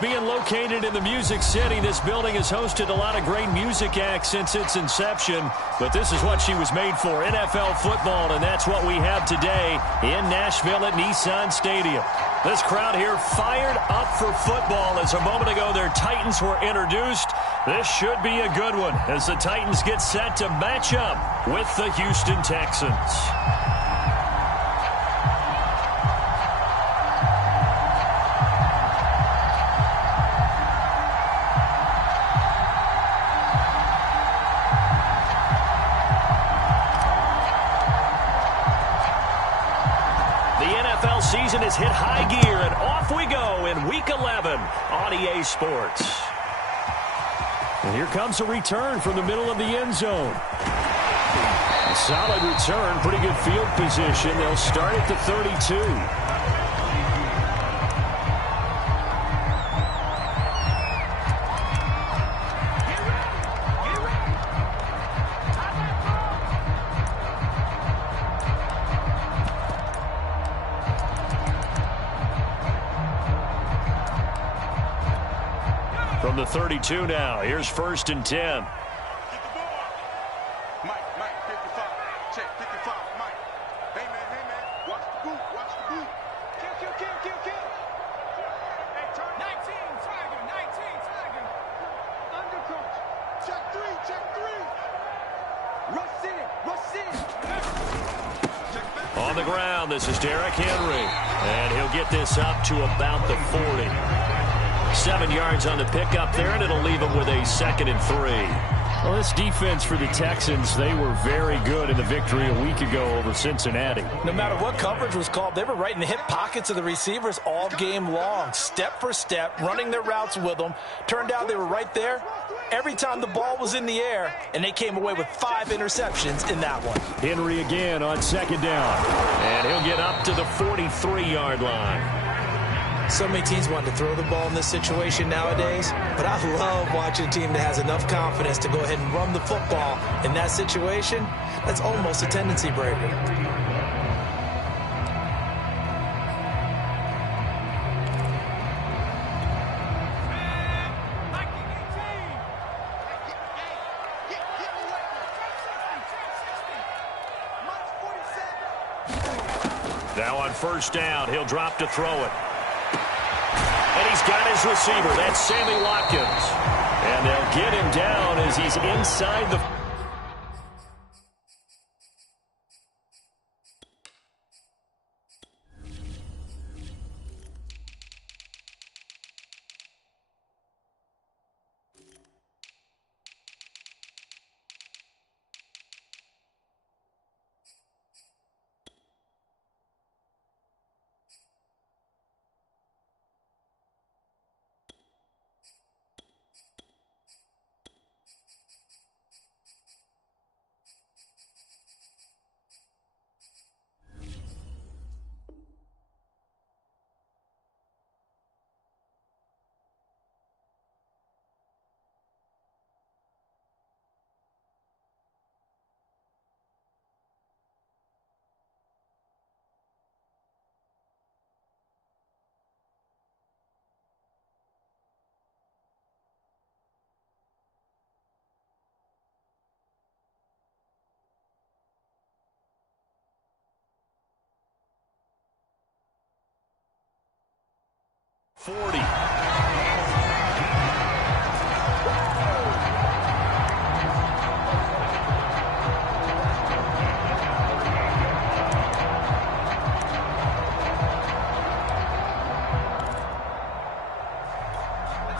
Being located in the Music City, this building has hosted a lot of great music acts since its inception. But this is what she was made for, NFL football, and that's what we have today in Nashville at Nissan Stadium. This crowd here fired up for football as a moment ago their Titans were introduced. This should be a good one as the Titans get set to match up with the Houston Texans. Season has hit high gear, and off we go in Week 11 on EA Sports. And here comes a return from the middle of the end zone. A solid return, pretty good field position. They'll start at the 32. From the 32 now, here's 1st and 10. Mike, 55. Check, 55, Mike. Hey, man, watch the boot. Kill. Hey, turn 19, Tiger. Undercoach. Check three. Rush in. On the ground, this is Derrick Henry. And he'll get this up to about the 40. 7 yards on the pickup there, and it'll leave him with a 2nd and 3. Well, this defense for the Texans, they were very good in the victory a week ago over Cincinnati. No matter what coverage was called, they were right in the hip pockets of the receivers all game long, step for step, running their routes with them. Turned out they were right there every time the ball was in the air, and they came away with 5 interceptions in that one. Henry again on 2nd down, and he'll get up to the 43-yard line. So many teams want to throw the ball in this situation nowadays, but I love watching a team that has enough confidence to go ahead and run the football in that situation. That's almost a tendency breaker. Now on 1st down, he'll drop to throw it. And he's got his receiver. That's Sammy Watkins. And they'll get him down as he's inside the...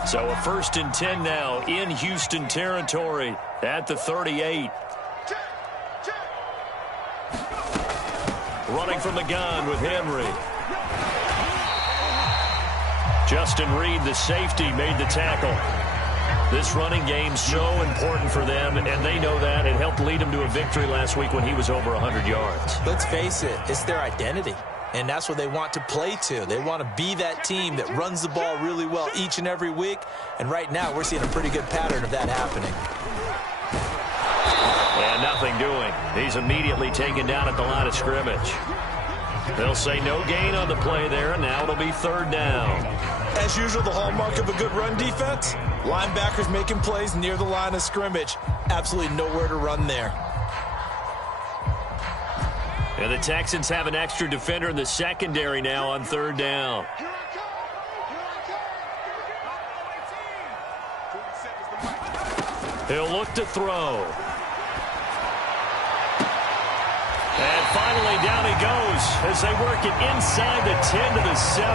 So a 1st and 10 now in Houston territory at the 38. Running from the gun with Henry. Justin Reed, the safety, made the tackle. This running game's so important for them, and they know that. It helped lead them to a victory last week when he was over 100 yards. Let's face it, it's their identity. And that's what they want to play to. They want to be that team that runs the ball really well each and every week. And right now, we're seeing a pretty good pattern of that happening. And nothing doing. He's immediately taken down at the line of scrimmage. They'll say no gain on the play there, and now it'll be third down. As usual, the hallmark of a good run defense, linebackers making plays near the line of scrimmage. Absolutely nowhere to run there. And the Texans have an extra defender in the secondary now on third down. He'll look to throw. And finally, down he goes as they work it inside the 10 to the 7.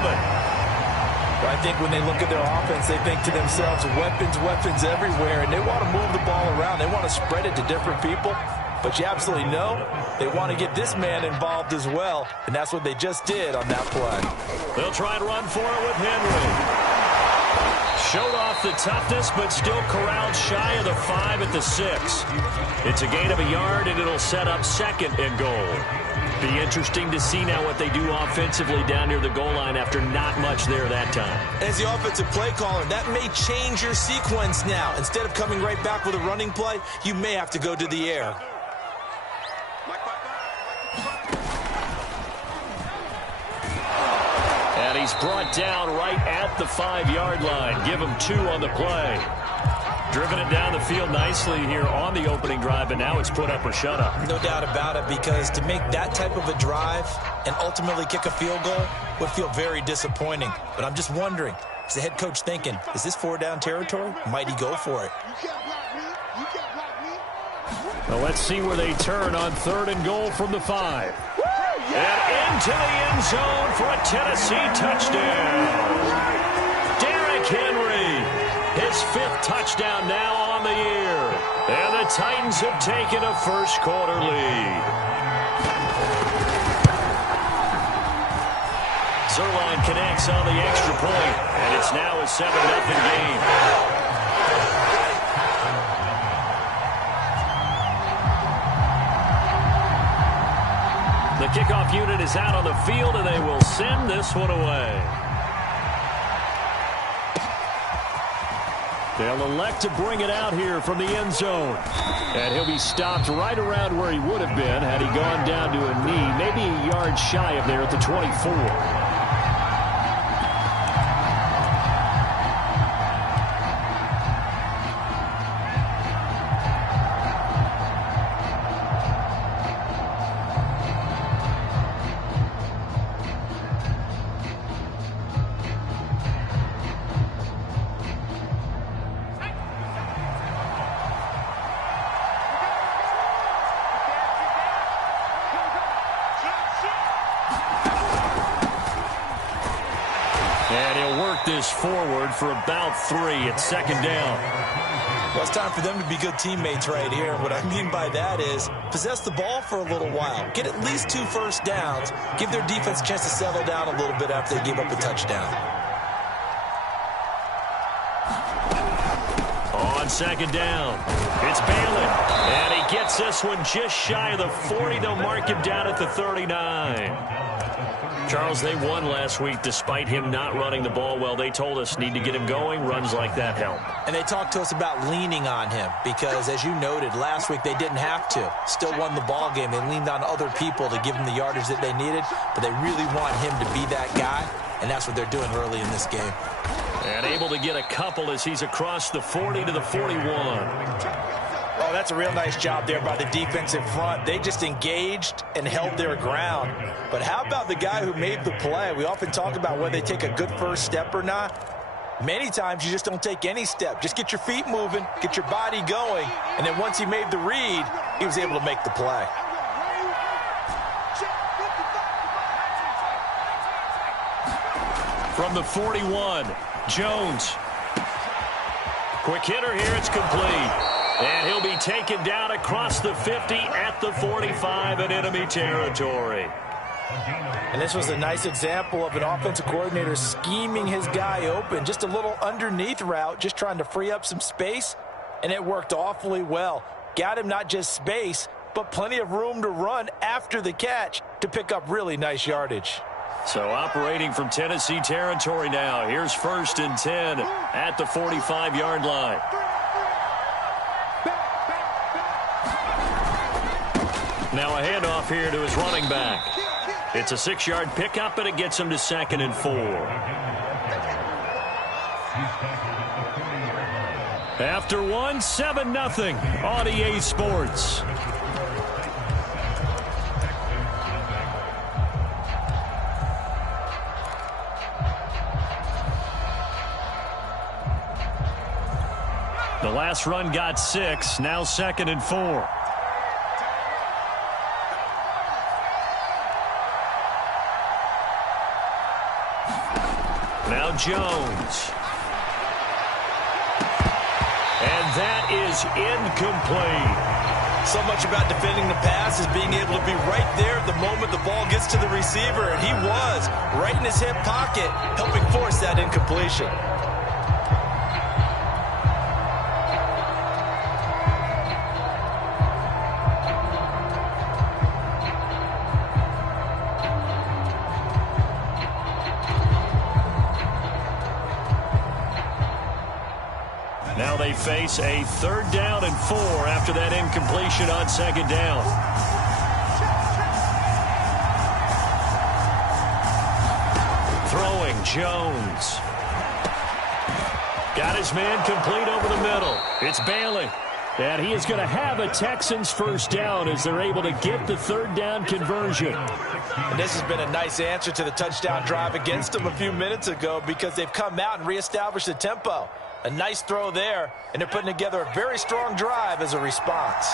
I think when they look at their offense, they think to themselves, weapons, weapons everywhere, and they want to move the ball around. They want to spread it to different people. But you absolutely know they want to get this man involved as well, and that's what they just did on that play. They'll try and run for it with Henry. Showed off the toughness, but still corralled shy of the 5 at the 6. It's a gain of a yard, and it'll set up second and goal. Be interesting to see now what they do offensively down near the goal line after not much there that time. As the offensive play caller, that may change your sequence now. Instead of coming right back with a running play, you may have to go to the air. And he's brought down right at the 5-yard line. Give him 2 on the play. Driven it down the field nicely here on the opening drive, and now it's put up or shut up. No doubt about it, because to make that type of a drive and ultimately kick a field goal would feel very disappointing. But I'm just wondering, is the head coach thinking, is this 4-down territory? Might he go for it? Well, let's see where they turn on third and goal from the 5. And into the end zone for a Tennessee touchdown. Derrick Henry, his 5th touchdown now on the year. And the Titans have taken a first-quarter lead. Zuerlein connects on the extra point, and it's now a 7-0 game. The kickoff unit is out on the field, and they will send this one away. They'll elect to bring it out here from the end zone. And he'll be stopped right around where he would have been had he gone down to a knee, maybe a yard shy of there at the 24. This forward for about 3 at second down. Well, it's time for them to be good teammates right here. What I mean by that is possess the ball for a little while. Get at least 2 first downs. Give their defense a chance to settle down a little bit after they give up a touchdown. On second down, it's Balin. And he gets this one just shy of the 40. They'll mark him down at the 39. Charles, they won last week despite him not running the ball well. They told us need to get him going. Runs like that help. And they talked to us about leaning on him because, as you noted, last week they didn't have to. Still won the ball game. They leaned on other people to give them the yardage that they needed, but they really want him to be that guy, and that's what they're doing early in this game. And able to get a couple as he's across the 40 to the 41. Oh, that's a real nice job there by the defensive front. They just engaged and held their ground. But how about the guy who made the play? We often talk about whether they take a good first step or not. Many times you just don't take any step. Just get your feet moving, get your body going, and then once he made the read, he was able to make the play. From the 41, Jones. Quick hitter here, it's complete. And he'll be taken down across the 50 at the 45 in enemy territory. And this was a nice example of an offensive coordinator scheming his guy open. Just a little underneath route, just trying to free up some space, and it worked awfully well. Got him not just space, but plenty of room to run after the catch to pick up really nice yardage. So operating from Tennessee territory now. Here's 1st and 10 at the 45-yard line. Now a handoff here to his running back. It's a 6-yard pickup, and it gets him to 2nd and 4. After 1, 7-0 on EA Sports. The last run got 6, now 2nd and 4. Now Jones. And that is incomplete. So much about defending the pass is being able to be right there the moment the ball gets to the receiver, and he was right in his hip pocket, helping force that incompletion. Now they face a 3rd down and 4 after that incompletion on 2nd down. Throwing Jones. Got his man complete over the middle. It's Bailey. And he is going to have a Texans 1st down as they're able to get the 3rd down conversion. And this has been a nice answer to the touchdown drive against them a few minutes ago because they've come out and reestablished the tempo. A nice throw there, and they're putting together a very strong drive as a response.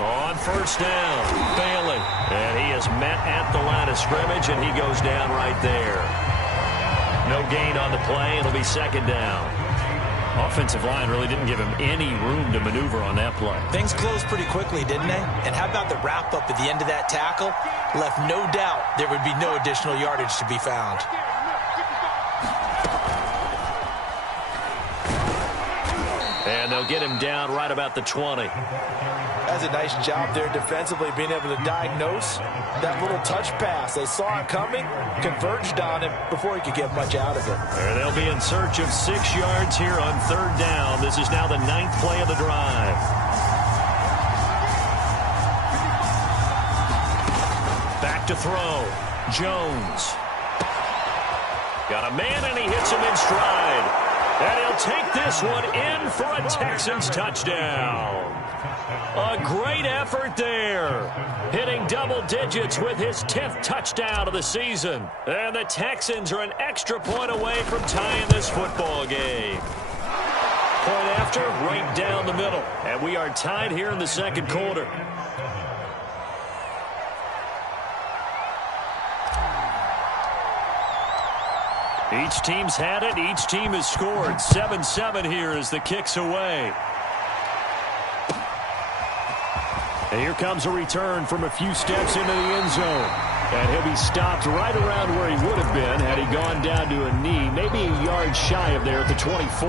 On 1st down, Bailey. And he is met at the line of scrimmage, and he goes down right there. No gain on the play. It'll be 2nd down. Offensive line really didn't give him any room to maneuver on that play. Things closed pretty quickly, didn't they? And how about the wrap-up at the end of that tackle? Left no doubt there would be no additional yardage to be found. And they'll get him down right about the 20. That's a nice job there defensively, being able to diagnose that little touch pass. They saw it coming, converged on it before he could get much out of it. And they'll be in search of 6 yards here on 3rd down. This is now the 9th play of the drive. Back to throw. Jones. Got a man, and he hits him in stride. And he'll take this one in for a Texans touchdown. A great effort there. Hitting double digits with his 10th touchdown of the season. And the Texans are an extra point away from tying this football game. Point after, right down the middle. And we are tied here in the 2nd quarter. Each team's had it. Each team has scored. 7-7 here as the kick's away. And here comes a return from a few steps into the end zone. And he'll be stopped right around where he would have been had he gone down to a knee, maybe a yard shy of there at the 24.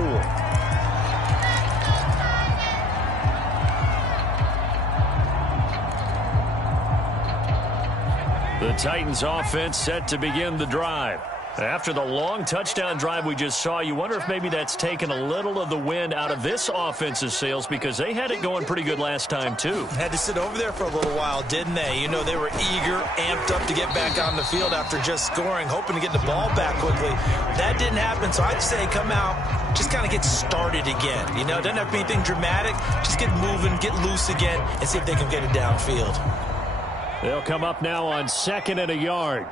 The Titans offense set to begin the drive. After the long touchdown drive we just saw, you wonder if maybe that's taken a little of the wind out of this offense's sails because they had it going pretty good last time, too. Had to sit over there for a little while, didn't they? You know, they were eager, amped up to get back on the field after just scoring, hoping to get the ball back quickly. That didn't happen, so I'd say come out, just kind of get started again. You know, doesn't have to be anything dramatic. Just get moving, get loose again, and see if they can get it downfield. They'll come up now on 2nd and a yard.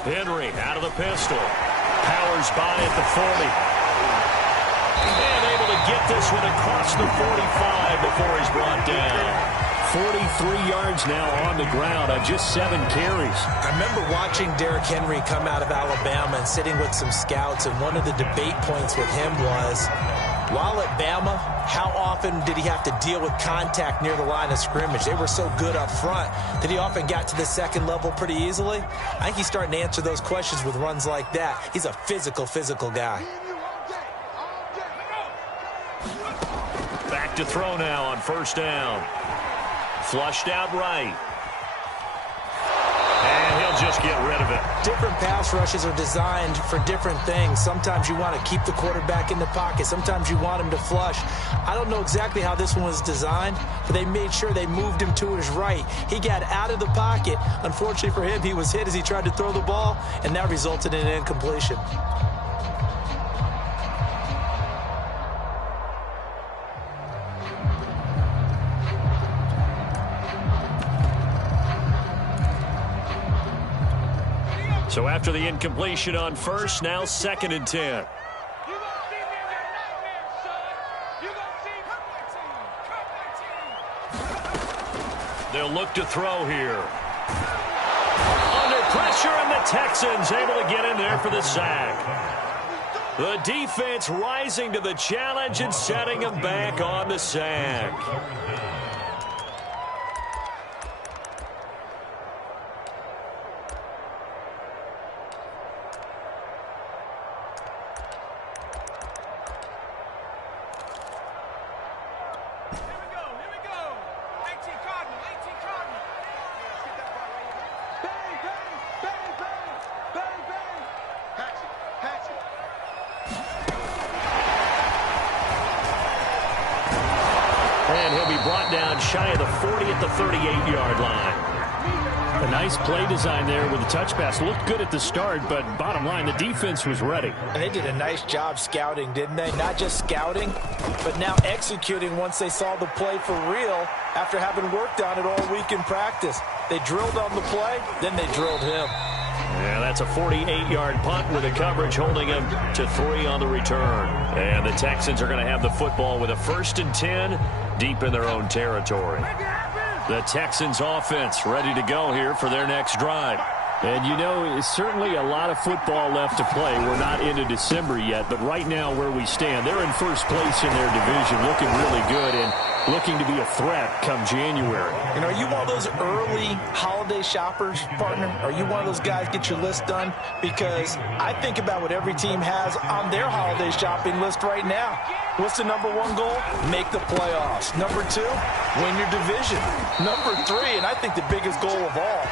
Henry out of the pistol. Powers by at the 40. And able to get this one across the 45 before he's brought down. 43 yards now on the ground on just 7 carries. I remember watching Derrick Henry come out of Alabama and sitting with some scouts, and one of the debate points with him was, while at Bama, how often did he have to deal with contact near the line of scrimmage? They were so good up front that he often got to the 2nd level pretty easily. I think he's starting to answer those questions with runs like that. He's a physical guy. Back to throw now on 1st down. Flushed out right. And he'll just get rid of it. Different pass rushes are designed for different things. Sometimes you want to keep the quarterback in the pocket. Sometimes you want him to flush. I don't know exactly how this one was designed, but they made sure they moved him to his right. He got out of the pocket. Unfortunately for him, he was hit as he tried to throw the ball, and that resulted in an incompletion. So after the incompletion on first, now 2nd and 10. They'll look to throw here. Under pressure, and the Texans able to get in there for the sack. The defense rising to the challenge and setting them back on the sack. And he'll be brought down shy of the 40 at the 38-yard line. A nice play design there with the touch pass. Looked good at the start, but bottom line, the defense was ready. And they did a nice job scouting, didn't they? Not just scouting, but now executing once they saw the play for real after having worked on it all week in practice. They drilled on the play, then they drilled him. Yeah, that's a 48-yard punt with the coverage holding him to 3 on the return. And the Texans are going to have the football with a 1st and 10 deep in their own territory. The Texans offense ready to go here for their next drive. And, you know, it's certainly a lot of football left to play. We're not into December yet, but right now where we stand, they're in first place in their division, looking really good and looking to be a threat come January. And are you one of those early holiday shoppers, partner? Are you one of those guys get your list done? Because I think about what every team has on their holiday shopping list right now. What's the number 1 goal? Make the playoffs. Number 2, win your division. Number 3, and I think the biggest goal of all,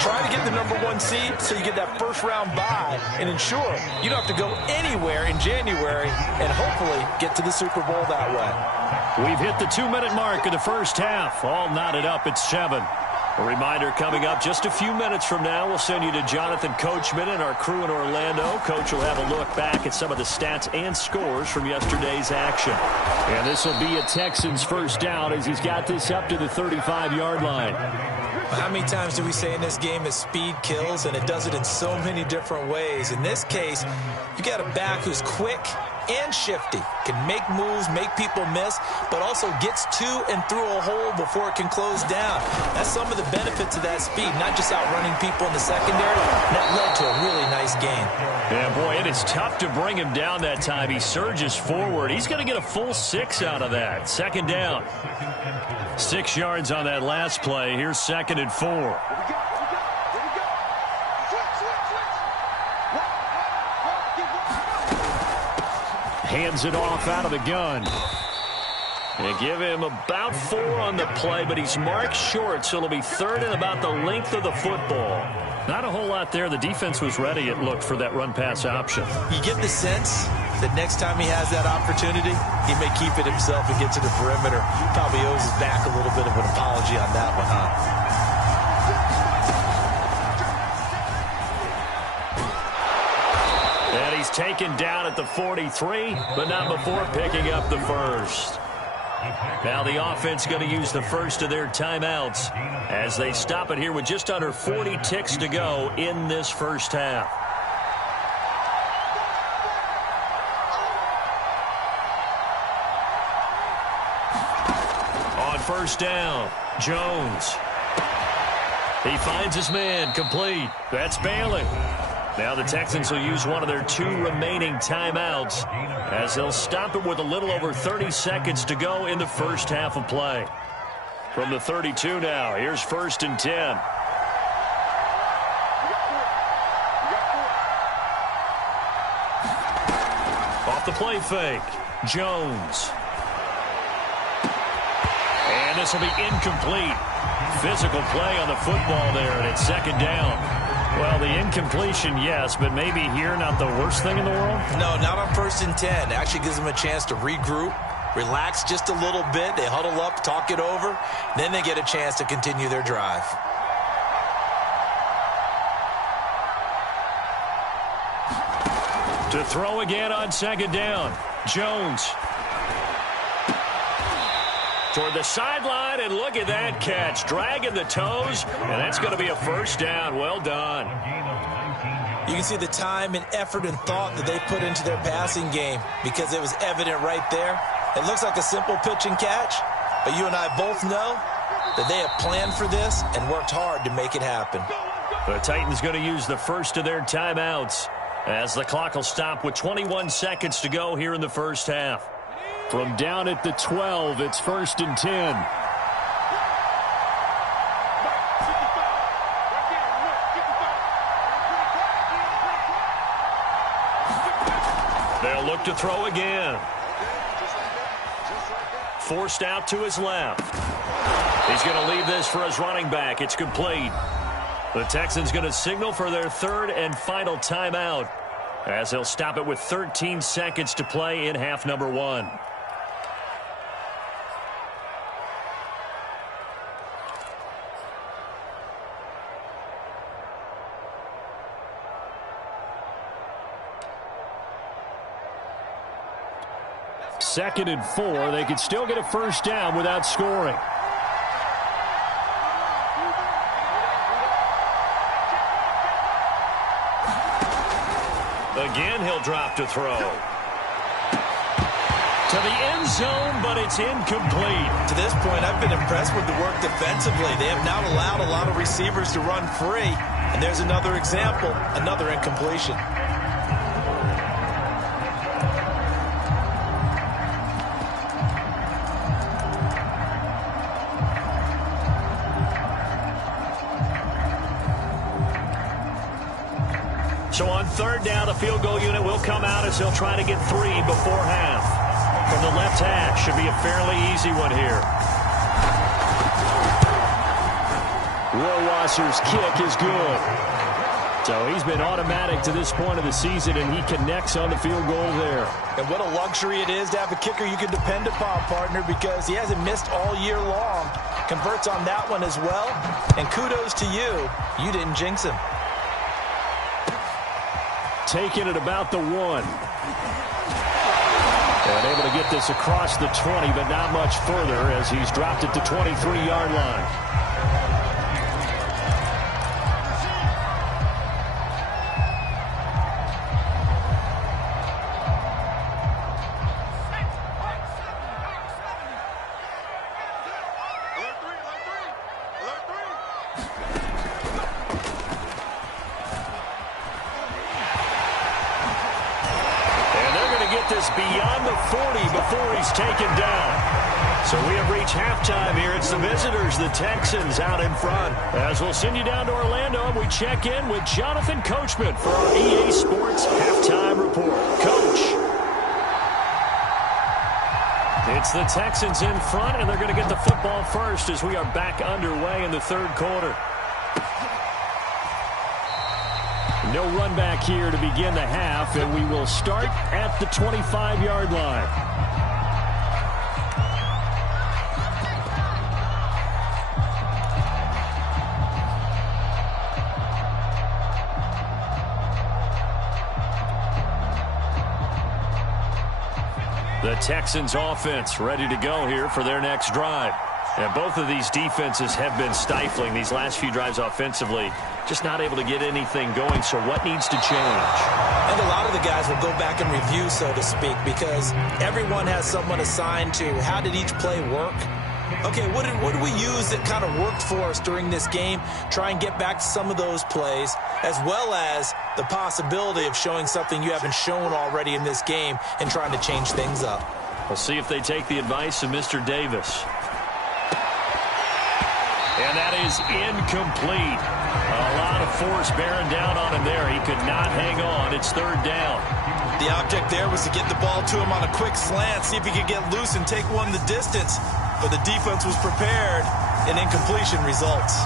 try to get the number 1 seed so you get that first round bye and ensure you don't have to go anywhere in January and hopefully get to the Super Bowl that way. We've hit the 2-minute mark of the first half. All knotted up at 7. A reminder coming up just a few minutes from now. We'll send you to Jonathan Coachman and our crew in Orlando. Coach will have a look back at some of the stats and scores from yesterday's action. And this will be a Texans first down as he's got this up to the 35-yard line. How many times do we say in this game that speed kills, and it does it in so many different ways? In this case, you got a back who's quick and shifty, can make moves, make people miss, but also gets to and through a hole before it can close down. That's some of the benefits of that speed, not just outrunning people in the secondary. That led to a really nice gain. Yeah, boy, it is tough to bring him down that time. He surges forward. He's going to get a full 6 out of that. 2nd down. 6 yards on that last play. Here's 2nd and 4. Hands it off out of the gun. They give him about 4 on the play, but he's marked short, so it'll be 3rd and about the length of the football. Not a whole lot there. The defense was ready, it looked, for that run-pass option. You get the sense that next time he has that opportunity, he may keep it himself and get to the perimeter. Probably owes his back a little bit of an apology on that one, huh? And he's taken down at the 43, but not before picking up the first. Now the offense going to use the first of their timeouts as they stop it here with just under 40 ticks to go in this first half. On first down, Jones. He finds his man, complete. That's Bailey. Now the Texans will use one of their 2 remaining timeouts as they'll stop it with a little over 30 seconds to go in the first half of play. From the 32 now, here's 1st and 10. Off the play fake, Jones. And this will be incomplete. Physical play on the football there, and it's 2nd down. Well, the incompletion, yes, but maybe here not the worst thing in the world? No, not on 1st and 10. It actually gives them a chance to regroup, relax just a little bit. They huddle up, talk it over. Then they get a chance to continue their drive. To throw again on 2nd down. Jones. Toward the sideline, and look at that catch. Dragging the toes, and that's going to be a 1st down. Well done. You can see the time and effort and thought that they put into their passing game because it was evident right there. It looks like a simple pitch and catch, but you and I both know that they have planned for this and worked hard to make it happen. The Titans going to use the first of their timeouts as the clock will stop with 21 seconds to go here in the first half. From down at the 12, it's 1st and 10. They'll look to throw again. Forced out to his left. He's going to leave this for his running back. It's complete. The Texans going to signal for their 3rd and final timeout as they'll stop it with 13 seconds to play in half number 1. Second and 4. They could still get a 1st down without scoring. Again, he'll drop to throw. To the end zone, but it's incomplete. To this point, I've been impressed with the work defensively. They have not allowed a lot of receivers to run free. And there's another example, another incompletion. So on 3rd down, the field goal unit will come out as they'll try to get 3 before half. From the left hash, should be a fairly easy one here. Rohrwasser's kick is good. So he's been automatic to this point of the season, and he connects on the field goal there. And what a luxury it is to have a kicker you can depend upon, partner, because he hasn't missed all year long. Converts on that one as well. And kudos to you. You didn't jinx him. Taking it about the 1. And able to get this across the 20, but not much further as he's dropped it to 23-yard line. Beyond the 40 before he's taken down. So we have reached halftime here. It's the visitors, the Texans, out in front. As we'll send you down to Orlando, and we check in with Jonathan Coachman for our EA Sports Halftime Report. Coach. It's the Texans in front, and they're going to get the football first as we are back underway in the 3rd quarter. No run back here to begin the half, and we will start at the 25-yard line. The Texans offense ready to go here for their next drive. And both of these defenses have been stifling these last few drives offensively. Just not able to get anything going, so what needs to change? And a lot of the guys will go back and review, so to speak, because everyone has someone assigned to how did each play work. Okay, what did we use that kind of worked for us during this game? Try and get back to some of those plays, as well as the possibility of showing something you haven't shown already in this game and trying to change things up. We'll see if they take the advice of Mr. Davis. And that is incomplete. A lot of force bearing down on him there. He could not hang on. It's 3rd down. The object there was to get the ball to him on a quick slant, see if he could get loose and take one the distance. But the defense was prepared, and incompletion results.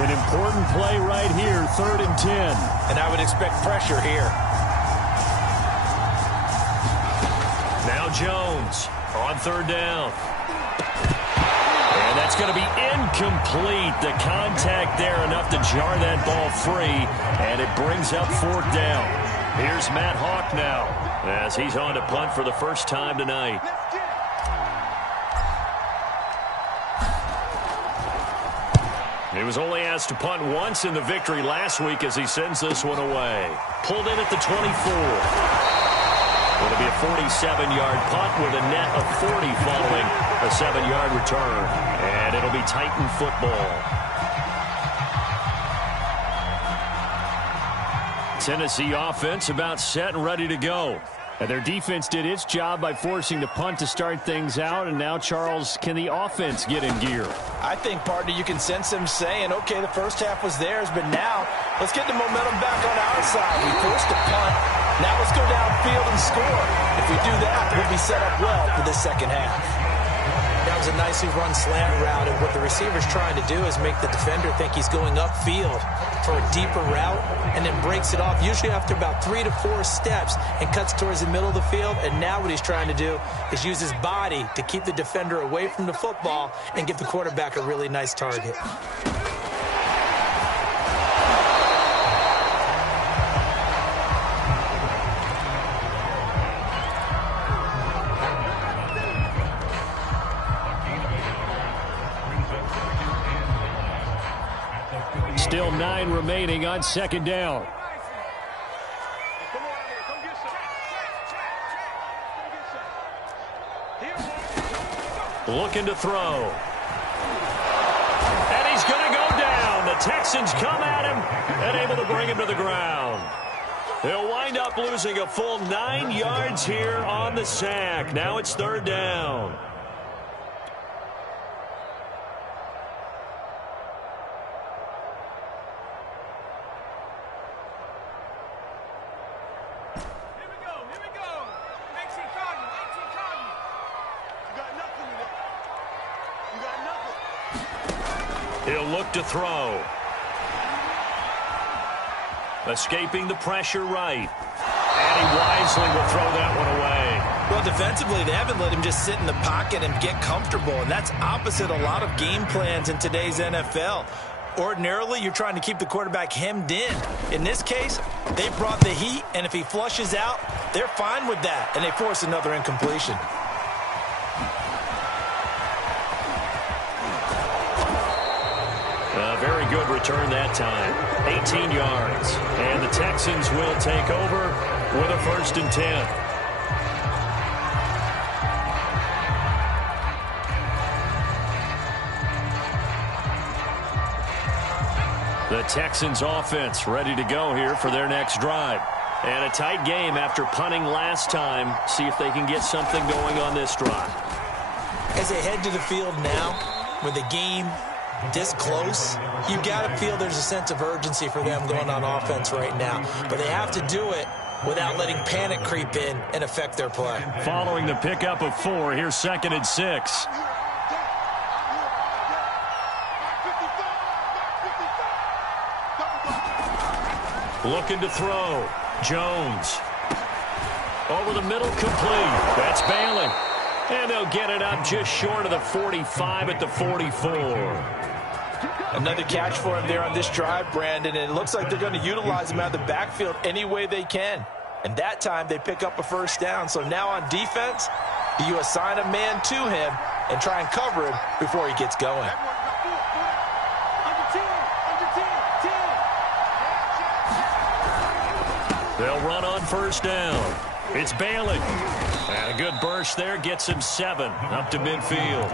An important play right here, 3rd and 10. And I would expect pressure here. Now Jones on 3rd down. And that's going to be incomplete. The contact there enough to jar that ball free, and it brings up 4th down. Here's Matt Hawk now as he's on to punt for the first time tonight. He was only asked to punt once in the victory last week as he sends this one away. Pulled in at the 24. It'll be a 47-yard punt with a net of 40 following a 7-yard return. And it'll be Titan football. Tennessee offense about set and ready to go. And their defense did its job by forcing the punt to start things out. And now, Charles, can the offense get in gear? I think, partner, you can sense them saying, okay, the first half was theirs, but now let's get the momentum back on our side. We forced a punt. Now let's go downfield and score. If we do that, we'll be set up well for the second half. That was a nicely run slant route, and what the receiver's trying to do is make the defender think he's going upfield for a deeper route and then breaks it off, usually after about 3 to 4 steps, and cuts towards the middle of the field. And now what he's trying to do is use his body to keep the defender away from the football and give the quarterback a really nice target. Still 9 remaining on 2nd down. Looking to throw. And he's going to go down. The Texans come at him and able to bring him to the ground. They'll wind up losing a full 9 yards here on the sack. Now it's 3rd down. He'll look to throw. Escaping the pressure right. And he wisely will throw that one away. Well, defensively, they haven't let him just sit in the pocket and get comfortable, and that's opposite a lot of game plans in today's NFL. Ordinarily, you're trying to keep the quarterback hemmed in. In this case, they brought the heat, and if he flushes out, they're fine with that, and they force another incompletion. A very good return that time. 18 yards. And the Texans will take over with a 1st and 10. The Texans offense ready to go here for their next drive. And a tight game after punting last time. See if they can get something going on this drive. As they head to the field now, with the game this close, you got to feel there's a sense of urgency for them going on offense right now. But they have to do it without letting panic creep in and affect their play. Following the pickup of 4, here's 2nd and 6. Looking to throw. Jones. Over the middle, complete. That's Bailey. And they'll get it up just short of the 45 at the 44. Another catch for him there on this drive, Brandon, and it looks like they're going to utilize him out of the backfield any way they can. And that time they pick up a 1st down. So now on defense, you assign a man to him and try and cover him before he gets going. They'll run on 1st down. It's Bailey. And a good burst there gets him 7 up to midfield.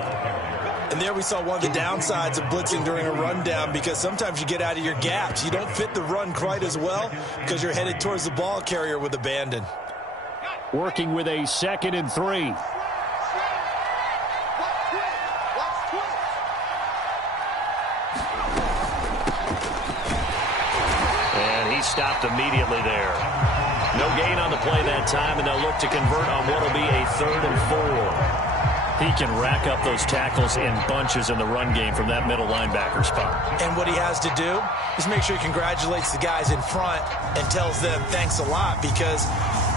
And there we saw one of the downsides of blitzing during a rundown, because sometimes you get out of your gaps. You don't fit the run quite as well because you're headed towards the ball carrier with abandon. Working with a 2nd and 3. And he stopped immediately there. No gain on the play that time, and they'll look to convert on what will be a 3rd and 4. He can rack up those tackles in bunches in the run game from that middle linebacker spot. And what he has to do is make sure he congratulates the guys in front and tells them thanks a lot, because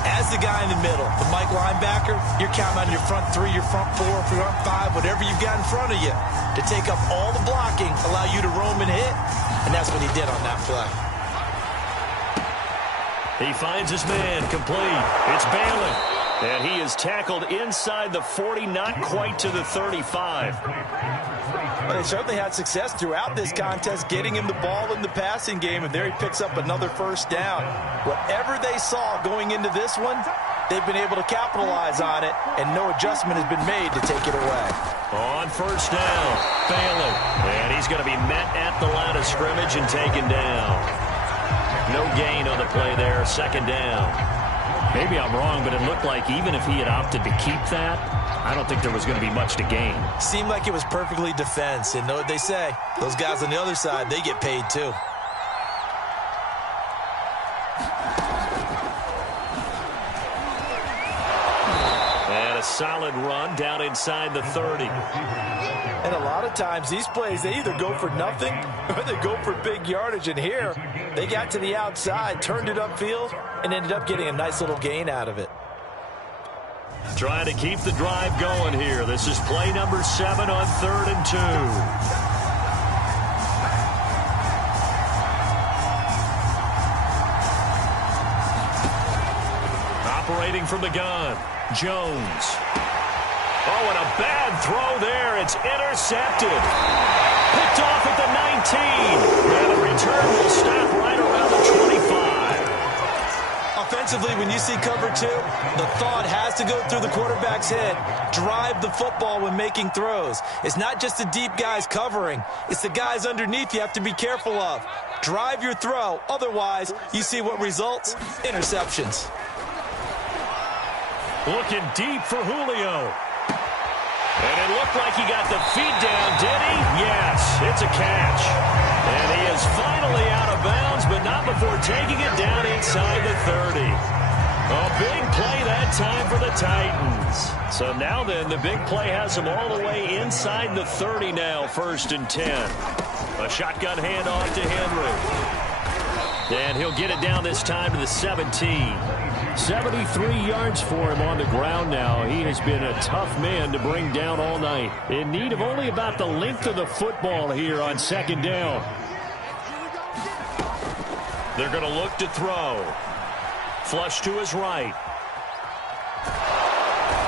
as the guy in the middle, the Mike linebacker, you're counting on your front 3, your front 4, front 5, whatever you've got in front of you to take up all the blocking, allow you to roam and hit, and that's what he did on that play. He finds his man, complete. It's Bailey. And he is tackled inside the 40, not quite to the 35. Well, they certainly had success throughout this contest getting him the ball in the passing game, and there he picks up another first down. Whatever they saw going into this one, they've been able to capitalize on it, and no adjustment has been made to take it away. On first down, Bailey. And he's going to be met at the line of scrimmage and taken down. No gain on the play there, 2nd down. Maybe I'm wrong, but it looked like even if he had opted to keep that, I don't think there was going to be much to gain. Seemed like it was perfectly defense, and know what they say, those guys on the other side, they get paid too. And a solid run down inside the 30. And a lot of times these plays, they either go for nothing or they go for big yardage. And here, they got to the outside, turned it upfield, and ended up getting a nice little gain out of it. Trying to keep the drive going here. This is play number 7 on 3rd and 2. Operating from the gun, Jones. Oh, and a bad throw there. It's intercepted. Picked off at the 19. And the return will stop right around the 25. Offensively, when you see cover 2, the thought has to go through the quarterback's head. Drive the football when making throws. It's not just the deep guys covering. It's the guys underneath you have to be careful of. Drive your throw. Otherwise, you see what results? Interceptions. Looking deep for Julio. And it looked like he got the feet down, did he? Yes, it's a catch. And he is finally out of bounds, but not before taking it down inside the 30. A big play that time for the Titans. So now then, the big play has him all the way inside the 30 now, 1st and 10. A shotgun handoff to Henry. And he'll get it down this time to the 17. 73 yards for him on the ground now. He has been a tough man to bring down all night. In need of only about the length of the football here on 2nd down. They're going to look to throw. Flush to his right.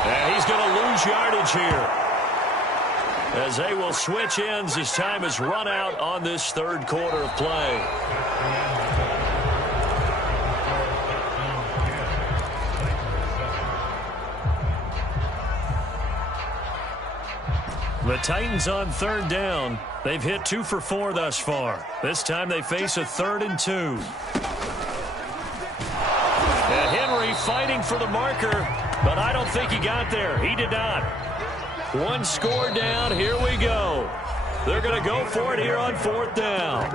And he's going to lose yardage here, as they will switch ends as time is run out on this 3rd quarter of play. The Titans on 3rd down. They've hit 2 for 4 thus far. This time they face a 3rd and 2. And Henry fighting for the marker, but I don't think he got there. He did not. 1 score down. Here we go. They're going to go for it here on 4th down.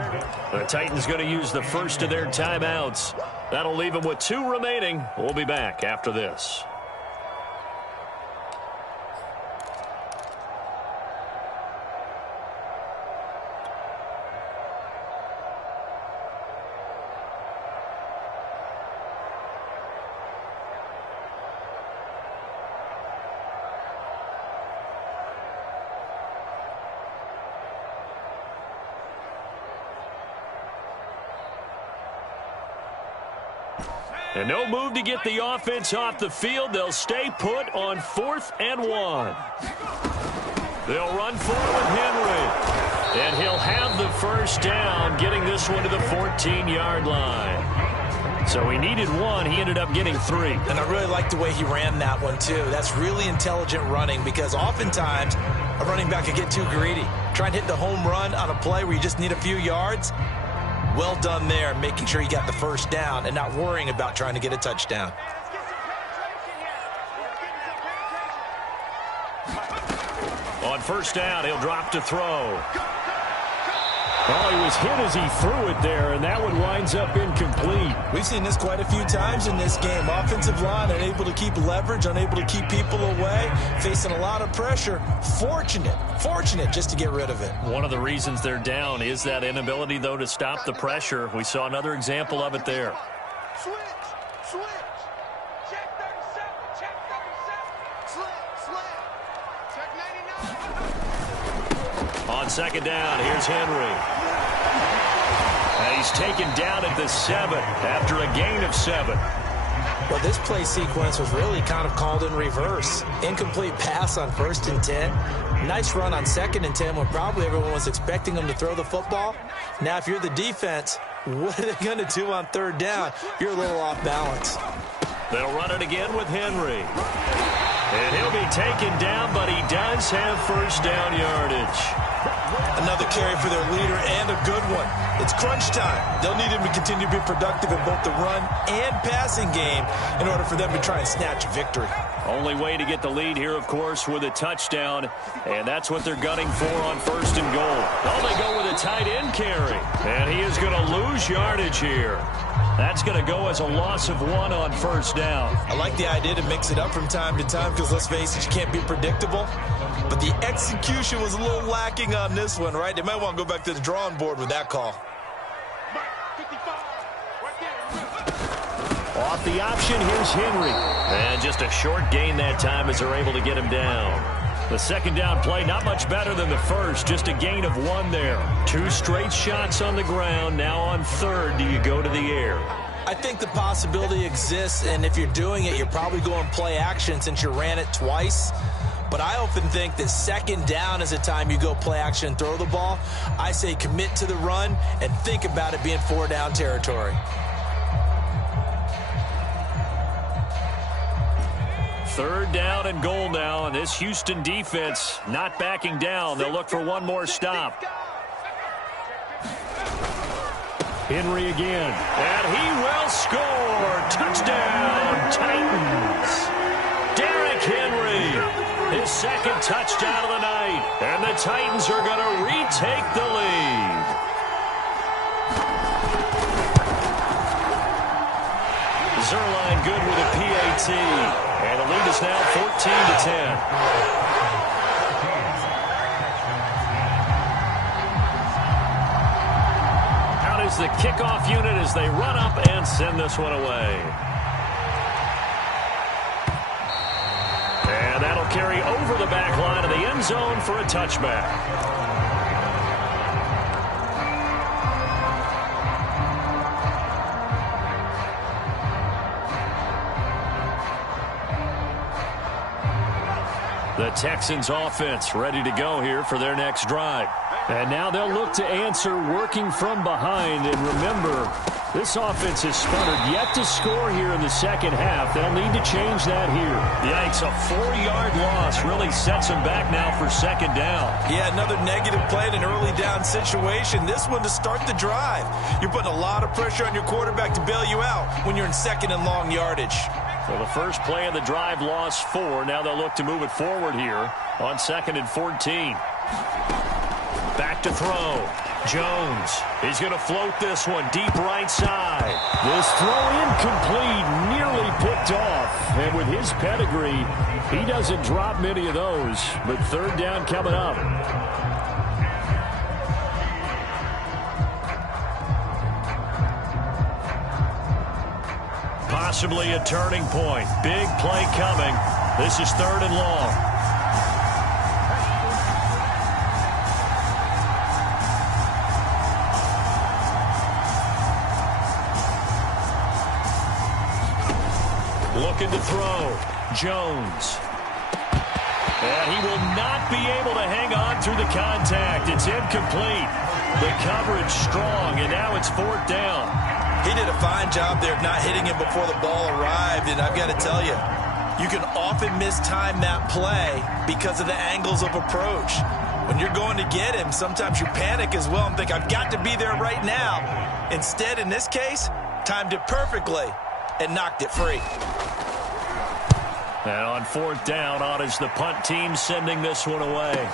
The Titans going to use the first of their timeouts. That'll leave them with 2 remaining. We'll be back after this. And no move to get the offense off the field. They'll stay put on 4th and 1. They'll run forward with Henry. And he'll have the first down, getting this one to the 14-yard line. So he needed 1. He ended up getting 3. And I really like the way he ran that one, too. That's really intelligent running, because oftentimes a running back can get too greedy. Try and hit the home run on a play where you just need a few yards. Well done there, making sure he got the first down and not worrying about trying to get a touchdown. On first down, he'll drop to throw. Oh, he was hit as he threw it there, and that one winds up incomplete. We've seen this quite a few times in this game. Offensive line unable to keep leverage, unable to keep people away, facing a lot of pressure. Fortunate just to get rid of it. One of the reasons they're down is that inability, though, to stop the pressure. We saw another example of it there. Switch. Check 37. Slip. Check 99. On second down, here's Henry. And he's taken down at the 7 after a gain of 7. Well, this play sequence was really kind of called in reverse. Incomplete pass on 1st and 10. Nice run on 2nd and 10 when probably everyone was expecting them to throw the football. Now, if you're the defense, what are they going to do on 3rd down? You're a little off balance. They'll run it again with Henry. And he'll be taken down, but he does have 1st down yardage. Another carry for their leader and a good one. It's crunch time. They'll need him to continue to be productive in both the run and passing game in order for them to try and snatch a victory. Only way to get the lead here, of course, with a touchdown, and that's what they're gunning for on 1st and goal. Oh, they go with a tight end carry, and he is going to lose yardage here. That's going to go as a loss of 1 on 1st down. I like the idea to mix it up from time to time because, let's face it, you can't be predictable. But the execution was a little lacking on this one, right? They might want to go back to the drawing board with that call. Off the option, here's Henry. And just a short gain that time as they're able to get him down. The 2nd down play, not much better than the first, just a gain of 1 there. 2 straight shots on the ground. Now on 3rd, do you go to the air? I think the possibility exists, and if you're doing it, you're probably going play action since you ran it twice. But I often think that 2nd down is a time you go play action and throw the ball. I say commit to the run and think about it being 4-down territory. 3rd down and goal now, and this Houston defense not backing down. They'll look for one more stop. Henry again. And he will score. Touchdown, Titans. Derrick Henry, his 2nd touchdown of the night. And the Titans are going to retake the lead. Zuerlein good with a PAT. And the lead is now 14-10. Out is the kickoff unit as they run up and send this one away. And that'll carry over the back line of the end zone for a touchback. The Texans offense ready to go here for their next drive. And now they'll look to answer working from behind. And remember, this offense has sputtered yet to score here in the 2nd half. They'll need to change that here. Yikes, a 4-yard loss really sets them back now for 2nd down. Yeah, another negative play in an early down situation. This one to start the drive. You're putting a lot of pressure on your quarterback to bail you out when you're in 2nd and long yardage. Well, the first play of the drive lost 4. Now they'll look to move it forward here on 2nd and 14. Back to throw. Jones. He's going to float this one deep right side. This throw incomplete, nearly picked off. And with his pedigree, he doesn't drop many of those. But 3rd down coming up. Possibly a turning point. Big play coming. This is 3rd and long. Looking to throw. Jones. And he will not be able to hang on through the contact. It's incomplete. The coverage strong, and now it's 4th down. He did a fine job there of not hitting him before the ball arrived, and I've got to tell you, you can often mistime that play because of the angles of approach. When you're going to get him, sometimes you panic as well and think, I've got to be there right now. Instead, in this case, timed it perfectly and knocked it free. And on 4th down, on is the punt team sending this one away.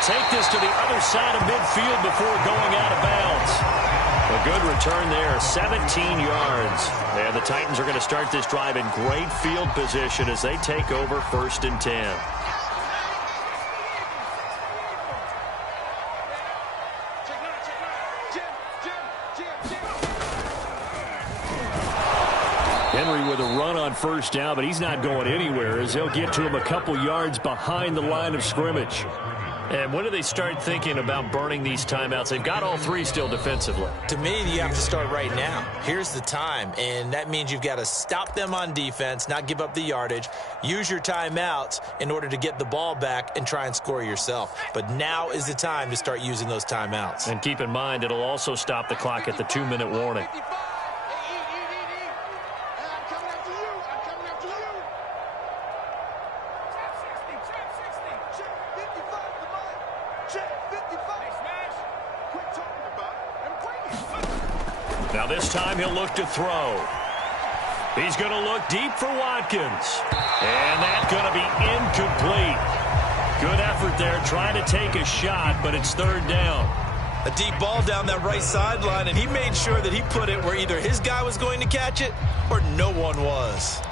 They'll take this to the other side of midfield before going out of bounds. A good return there, 17 yards. And the Titans are going to start this drive in great field position as they take over 1st and 10. Henry with a run on 1st down, but he's not going anywhere as they'll get to him a couple yards behind the line of scrimmage. And when do they start thinking about burning these timeouts? They've got all 3 still defensively. To me, you have to start right now. Here's the time, and that means you've got to stop them on defense, not give up the yardage, use your timeouts in order to get the ball back and try and score yourself. But now is the time to start using those timeouts. And keep in mind, it'll also stop the clock at the 2-minute warning. Now this time he'll look to throw. He's going to look deep for Watkins. And that's going to be incomplete. Good effort there trying to take a shot, but it's 3rd down. A deep ball down that right sideline, and he made sure that he put it where either his guy was going to catch it or no one was.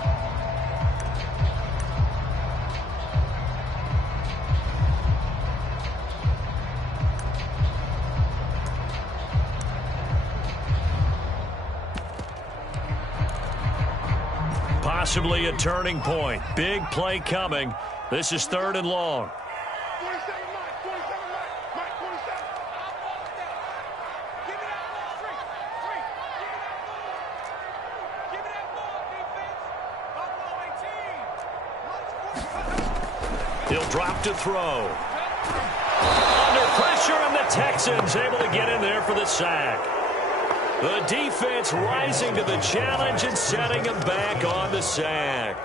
Possibly a turning point. Big play coming. This is 3rd and long. 47 Mike, 47 Mike, 47. Give me that ball, Free. Give me that ball, defense. Buffalo 18. He'll drop to throw. Under pressure, and the Texans able to get in there for the sack. The defense rising to the challenge and setting him back on the sack.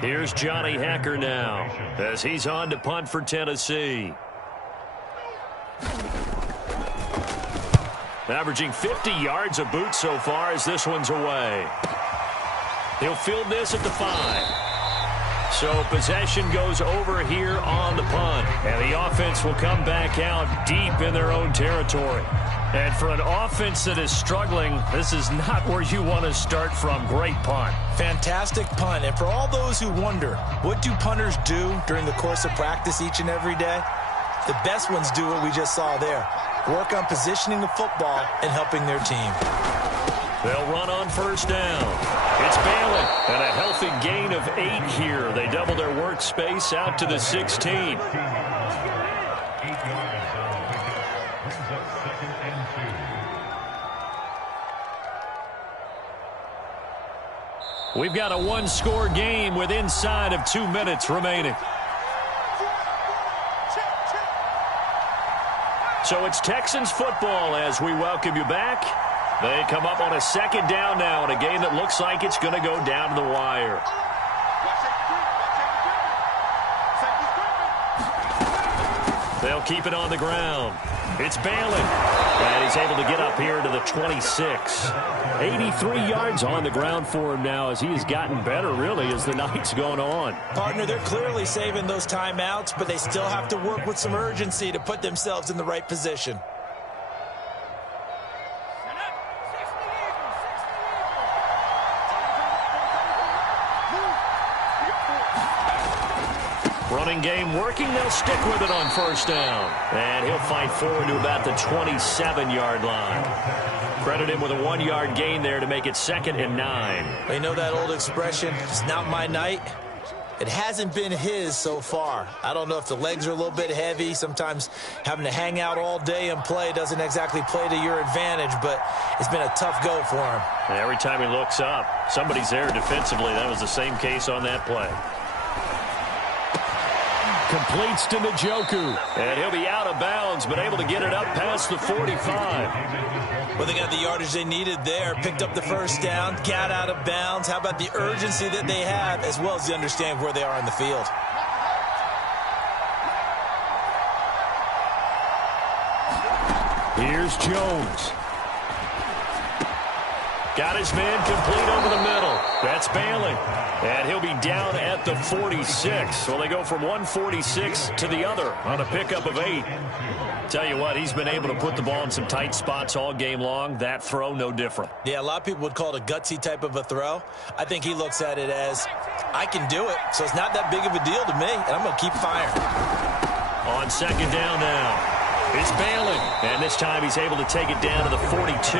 Here's Johnny Hekker now as he's on to punt for Tennessee. Averaging 50 yards a boot so far as this one's away. He'll field this at the 5. So possession goes over here on the punt. And the offense will come back out deep in their own territory. And for an offense that is struggling, this is not where you want to start from. Great punt. Fantastic punt. And for all those who wonder, what do punters do during the course of practice each and every day? The best ones do what we just saw there. Work on positioning the football and helping their team. They'll run on 1st down. It's Bailey, and a healthy gain of 8 here. They double their workspace out to the 16. We've got a 1-score game with inside of 2 minutes remaining. So it's Texans football as we welcome you back. They come up on a 2nd down now in a game that looks like it's going to go down to the wire. They'll keep it on the ground. It's Bailey. And he's able to get up here to the 26. 83 yards on the ground for him now as he has gotten better, really, as the night's gone on. Partner, they're clearly saving those timeouts, but they still have to work with some urgency to put themselves in the right position. Running game working. They'll stick with it on 1st down. And he'll fight forward to about the 27-yard line. Credit him with a 1-yard gain there to make it 2nd and 9. You know that old expression, it's not my night? It hasn't been his so far. I don't know if the legs are a little bit heavy. Sometimes having to hang out all day and play doesn't exactly play to your advantage, but it's been a tough go for him. And every time he looks up, somebody's there defensively. That was the same case on that play. Completes to Njoku. And he'll be out of bounds, but able to get it up past the 45. Well, they got the yardage they needed there, picked up the 1st down, got out of bounds. How about the urgency that they have, as well as the understand where they are in the field? Here's Jones. Got his man complete over the middle. That's Bailey. And he'll be down at the 46. So they go from 146 to the other on a pickup of 8. Tell you what, he's been able to put the ball in some tight spots all game long. That throw, no different. Yeah, a lot of people would call it a gutsy type of a throw. I think he looks at it as, I can do it, so it's not that big of a deal to me, and I'm going to keep firing. On second down now. It's Bailey, and this time he's able to take it down to the 42.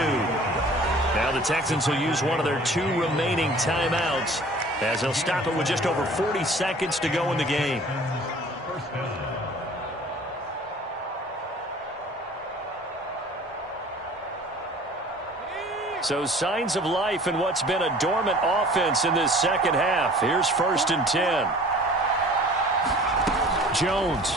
Now the Texans will use one of their 2 remaining timeouts as they'll stop it with just over 40 seconds to go in the game. So signs of life in what's been a dormant offense in this second half. Here's 1st and 10. Jones.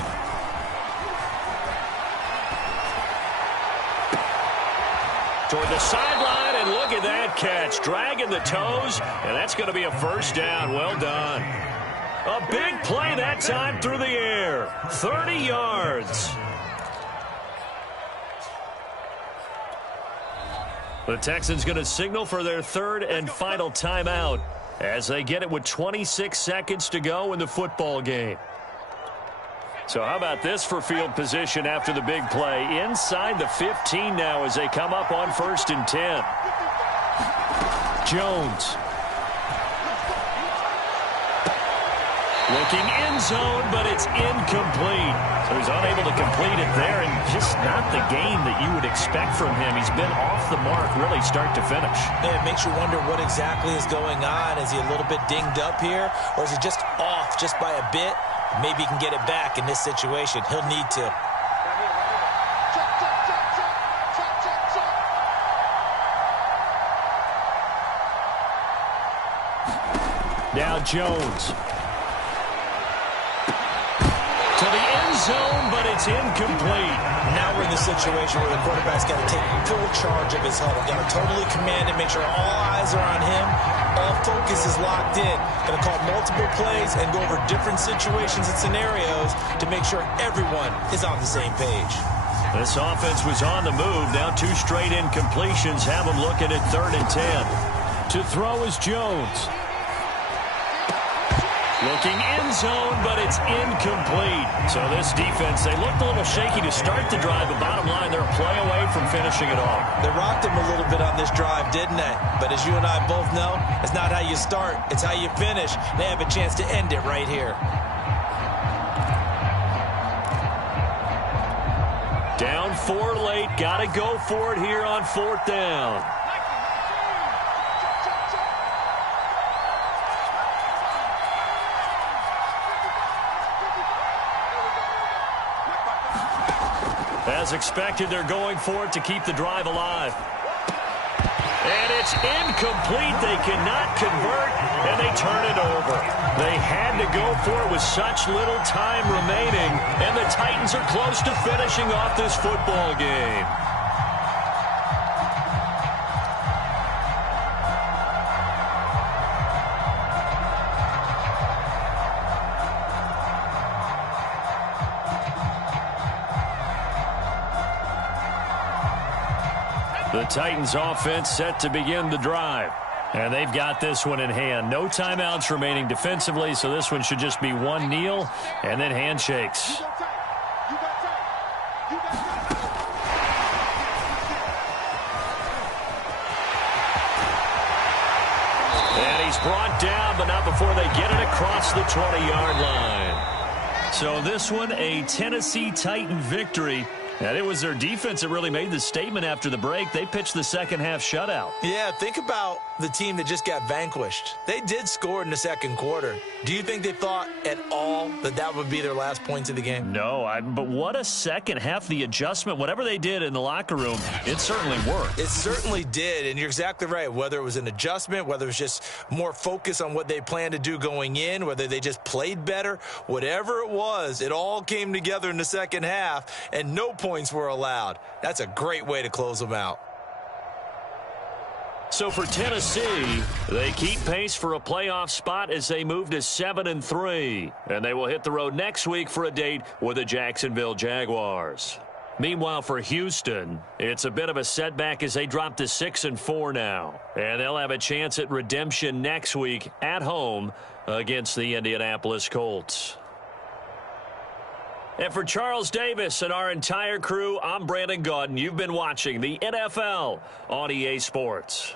Toward the sideline, and look at that catch. Dragging the toes, and that's going to be a first down. Well done. A big play that time through the air. 30 yards. The Texans going to signal for their 3rd and final timeout as they get it with 26 seconds to go in the football game. So how about this for field position after the big play? Inside the 15 now as they come up on 1st and 10. Jones. Looking end zone, but it's incomplete. So he's unable to complete it there, and just not the game that you would expect from him. He's been off the mark really start to finish. Yeah, it makes you wonder what exactly is going on. Is he a little bit dinged up here, or is he just off just by a bit? Maybe he can get it back in this situation. He'll need to. Now Jones. To the end zone, but it's incomplete. Now we're in the situation where the quarterback's got to take full charge of his huddle. Got to totally command it, make sure all eyes are on him. All focus is locked in. Going to call multiple plays and go over different situations and scenarios to make sure everyone is on the same page. This offense was on the move. Now 2 straight incompletions have them looking at 3rd and 10. To throw is Jones. Looking end zone, but it's incomplete. So this defense, they looked a little shaky to start the drive, but bottom line, they're a play away from finishing it off. They rocked him a little bit on this drive, didn't they? But as you and I both know, it's not how you start, it's how you finish. They have a chance to end it right here. Down 4 late, got to go for it here on 4th down. As expected, they're going for it to keep the drive alive. And it's incomplete. They cannot convert, and they turn it over. They had to go for it with such little time remaining, and the Titans are close to finishing off this football game. The Titans offense set to begin the drive. And they've got this one in hand. No timeouts remaining defensively, so this one should just be one kneel and then handshakes. And he's brought down, but not before they get it across the 20-yard line. So this one, a Tennessee Titan victory. And it was their defense that really made the statement after the break. They pitched the second half shutout. Yeah, think about the team that just got vanquished. They did score in the second quarter. Do you think they thought at all that that would be their last points of the game? No, but what a second half. The adjustment, whatever they did in the locker room, it certainly worked. It certainly did, and you're exactly right. Whether it was an adjustment, whether it was just more focus on what they planned to do going in, whether they just played better, whatever it was, it all came together in the second half, and no points were allowed. That's a great way to close them out. So for Tennessee, they keep pace for a playoff spot as they move to 7-3. And they will hit the road next week for a date with the Jacksonville Jaguars. Meanwhile, for Houston, it's a bit of a setback as they drop to 6-4 now. And they'll have a chance at redemption next week at home against the Indianapolis Colts. And for Charles Davis and our entire crew, I'm Brandon Gaudin. You've been watching the NFL on EA Sports.